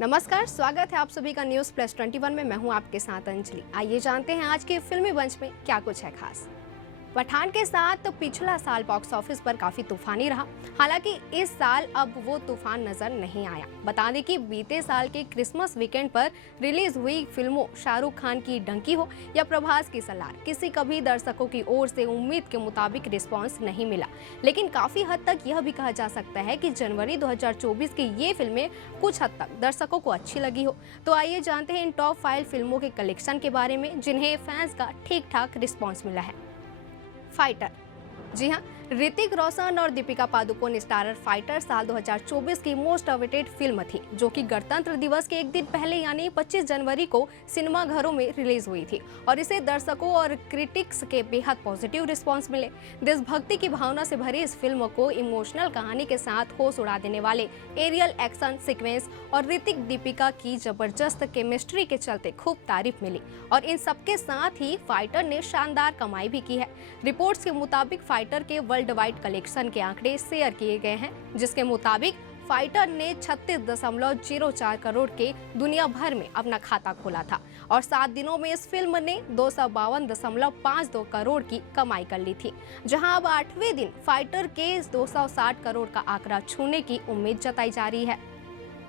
नमस्कार, स्वागत है आप सभी का न्यूज़ प्लस 21 में। मैं हूं आपके साथ अंजलि। आइए जानते हैं आज के फिल्मी मंच में क्या कुछ है खास। पठान के साथ तो पिछला साल बॉक्स ऑफिस पर काफी तूफानी रहा। हालांकि इस साल अब वो तूफान नजर नहीं आया। बता दें कि बीते साल के क्रिसमस वीकेंड पर रिलीज हुई फिल्मों शाहरुख खान की डंकी हो या प्रभास की सलार, किसी का भी दर्शकों की ओर से उम्मीद के मुताबिक रिस्पांस नहीं मिला। लेकिन काफी हद तक यह भी कहा जा सकता है कि जनवरी 2024 की ये फिल्में कुछ हद तक दर्शकों को अच्छी लगी हो। तो आइए जानते हैं इन टॉप 5 फिल्मों के कलेक्शन के बारे में जिन्हें फैंस का ठीक ठाक रिस्पॉन्स मिला है। फाइटर। जी हाँ, ऋतिक रोशन और दीपिका पादुकोण स्टारर फाइटर साल 2024 की मोस्ट अवेटेड फिल्म थी, जो कि गणतंत्र दिवस के एक दिन पहले यानी 25 जनवरी को सिनेमाघरों में रिलीज हुई थी और इसे दर्शकों और क्रिटिक्स के बेहद पॉजिटिव रिस्पांस मिले। देशभक्ति की भावना से भरी इस फिल्म को इमोशनल कहानी के साथ होश उड़ा देने वाले एरियल एक्शन सीक्वेंस और ऋतिक दीपिका की जबरदस्त केमिस्ट्री के चलते खूब तारीफ मिली और इन सबके साथ ही फाइटर ने शानदार कमाई भी की है। रिपोर्ट्स के मुताबिक फाइटर के वर्ल्ड वाइड कलेक्शन के आंकड़े शेयर किए गए हैं, जिसके मुताबिक फाइटर ने 36.04 करोड़ के दुनिया भर में अपना खाता खोला था और 7 दिनों में इस फिल्म ने 252.52 करोड़ की कमाई कर ली थी, जहां अब 8वें दिन फाइटर के 260 करोड़ का आंकड़ा छूने की उम्मीद जताई जा रही है।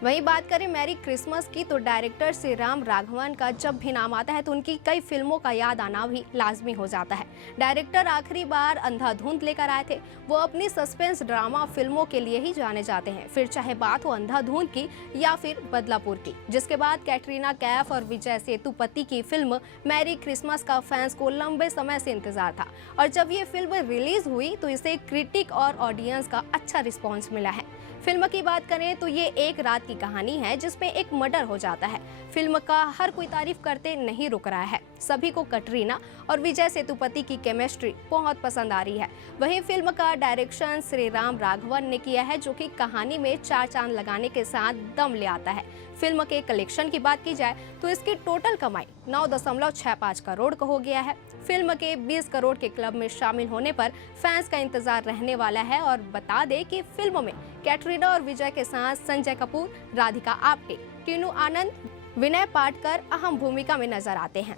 वहीं बात करें मैरी क्रिसमस की, तो डायरेक्टर श्री राम राघवन का जब भी नाम आता है तो उनकी कई फिल्मों का याद आना भी लाजमी हो जाता है। डायरेक्टर आखिरी बार अंधाधुंध लेकर आए थे। वो अपनी सस्पेंस ड्रामा फिल्मों के लिए ही जाने जाते हैं, फिर चाहे बात हो अंधाधुंध की या फिर बदलापुर की, जिसके बाद कैटरीना कैफ और विजय सेतुपति की फिल्म मैरी क्रिसमस का फैंस को लंबे समय से इंतजार था और जब ये फिल्म रिलीज हुई तो इसे क्रिटिक और ऑडियंस का अच्छा रिस्पॉन्स मिला है। फिल्म की बात करें तो ये एक रात की कहानी है जिसमें एक मर्डर हो जाता है। फिल्म का हर कोई तारीफ करते नहीं रुक रहा है। सभी को कैटरीना और विजय सेतुपति की केमिस्ट्री बहुत पसंद आ रही है। वहीं फिल्म का डायरेक्शन श्री राम राघवन ने किया है, जो कि कहानी में 4 चांद लगाने के साथ दम ले आता है। फिल्म के कलेक्शन की बात की जाए तो इसकी टोटल कमाई 9.65 करोड़ का हो गया है। फिल्म के 20 करोड़ के क्लब में शामिल होने पर फैंस का इंतजार रहने वाला है और बता दें कि फिल्म में कैटरीना और विजय के साथ संजय कपूर, राधिका आप्टे, टीनू आनंद, विनय पाटकर अहम भूमिका में नजर आते हैं।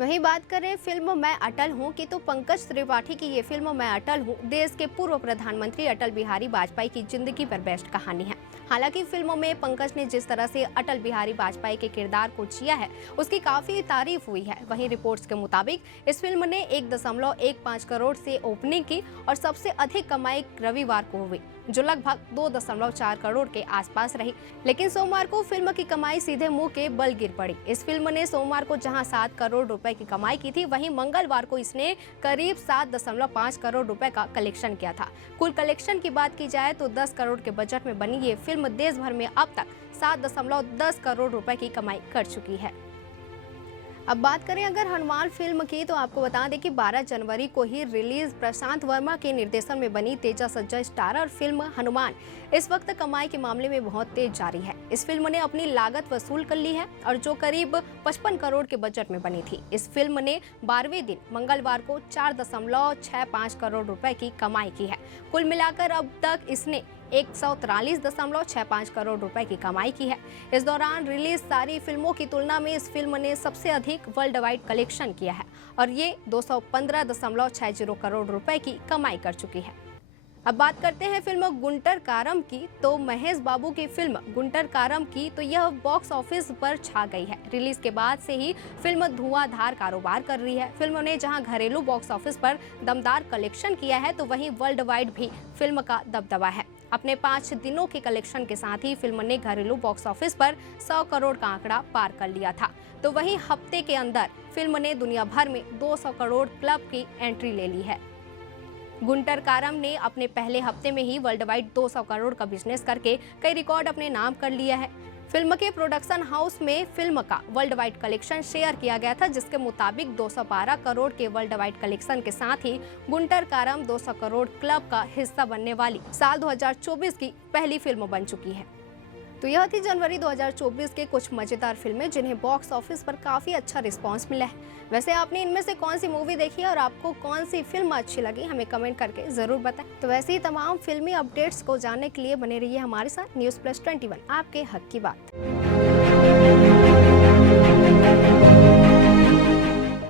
वहीं बात करें फिल्म मैं अटल हूँ की, तो पंकज त्रिपाठी की ये फिल्म मैं अटल हूँ देश के पूर्व प्रधानमंत्री अटल बिहारी वाजपेयी की जिंदगी पर बेस्ड कहानी है। हालांकि फिल्म में पंकज ने जिस तरह से अटल बिहारी वाजपेयी के किरदार को जिया है उसकी काफी तारीफ हुई है। वहीं रिपोर्ट्स के मुताबिक इस फिल्म ने 1.15 करोड़ से ओपनिंग की और सबसे अधिक कमाई रविवार को हुई, जो लगभग 2.4 करोड़ के आसपास रही। लेकिन सोमवार को फिल्म की कमाई सीधे मुंह के बल गिर पड़ी। इस फिल्म ने सोमवार को जहां 7 करोड़ रुपए की कमाई की थी, वहीं मंगलवार को इसने करीब 7.5 करोड़ रुपए का कलेक्शन किया था। कुल कलेक्शन की बात की जाए तो 10 करोड़ के बजट में बनी ये फिल्म देश भर में अब तक 7.10 करोड़ रुपए की कमाई कर चुकी है। अब बात करें अगर हनुमान फिल्म की, तो आपको बता दें कि 12 जनवरी को ही रिलीज प्रशांत वर्मा के निर्देशन में बनी तेजा सज्जा स्टारर फिल्म हनुमान इस वक्त कमाई के मामले में बहुत तेज जारी है। इस फिल्म ने अपनी लागत वसूल कर ली है और जो करीब 55 करोड़ के बजट में बनी थी। इस फिल्म ने 12वें दिन मंगलवार को 4.65 करोड़ रुपए की कमाई की है। कुल मिलाकर अब तक इसने 143.65 करोड़ रुपए की कमाई की है। इस दौरान रिलीज सारी फिल्मों की तुलना में इस फिल्म ने सबसे अधिक वर्ल्ड वाइड कलेक्शन किया है और ये 215.60 करोड़ रुपए की कमाई कर चुकी है। अब बात करते हैं फिल्म गुंटर कारम की, तो महेश बाबू की फिल्म गुंटर कारम की तो यह बॉक्स ऑफिस पर छा गई है। रिलीज के बाद से ही फिल्म धुआंधार कारोबार कर रही है। फिल्म ने जहां घरेलू बॉक्स ऑफिस पर दमदार कलेक्शन किया है, तो वहीं वर्ल्ड वाइड भी फिल्म का दबदबा है। अपने 5 दिनों के कलेक्शन के साथ ही फिल्म ने घरेलू बॉक्स ऑफिस पर 100 करोड़ का आंकड़ा पार कर लिया था। तो वहीं हफ्ते के अंदर फिल्म ने दुनिया भर में 200 करोड़ क्लब की एंट्री ले ली है। गुंटर कारम ने अपने पहले हफ्ते में ही वर्ल्ड वाइड 200 करोड़ का बिजनेस करके कई रिकॉर्ड अपने नाम कर लिया है। फिल्म के प्रोडक्शन हाउस में फिल्म का वर्ल्ड वाइड कलेक्शन शेयर किया गया था, जिसके मुताबिक 212 करोड़ के वर्ल्ड वाइड कलेक्शन के साथ ही गुंटर कारम 200 करोड़ क्लब का हिस्सा बनने वाली साल 2024 की पहली फिल्म बन चुकी है। तो यह थी जनवरी 2024 के कुछ मजेदार फिल्में जिन्हें बॉक्स ऑफिस पर काफी अच्छा रिस्पांस मिला है। वैसे आपने इनमें से कौन सी मूवी देखी है और आपको कौन सी फिल्म अच्छी लगी, हमें कमेंट करके जरूर बताएं। तो वैसे ही तमाम फिल्मी अपडेट्स को जानने के लिए बने रहिए हमारे साथ। न्यूज़ प्लस 21 आपके हक की बात।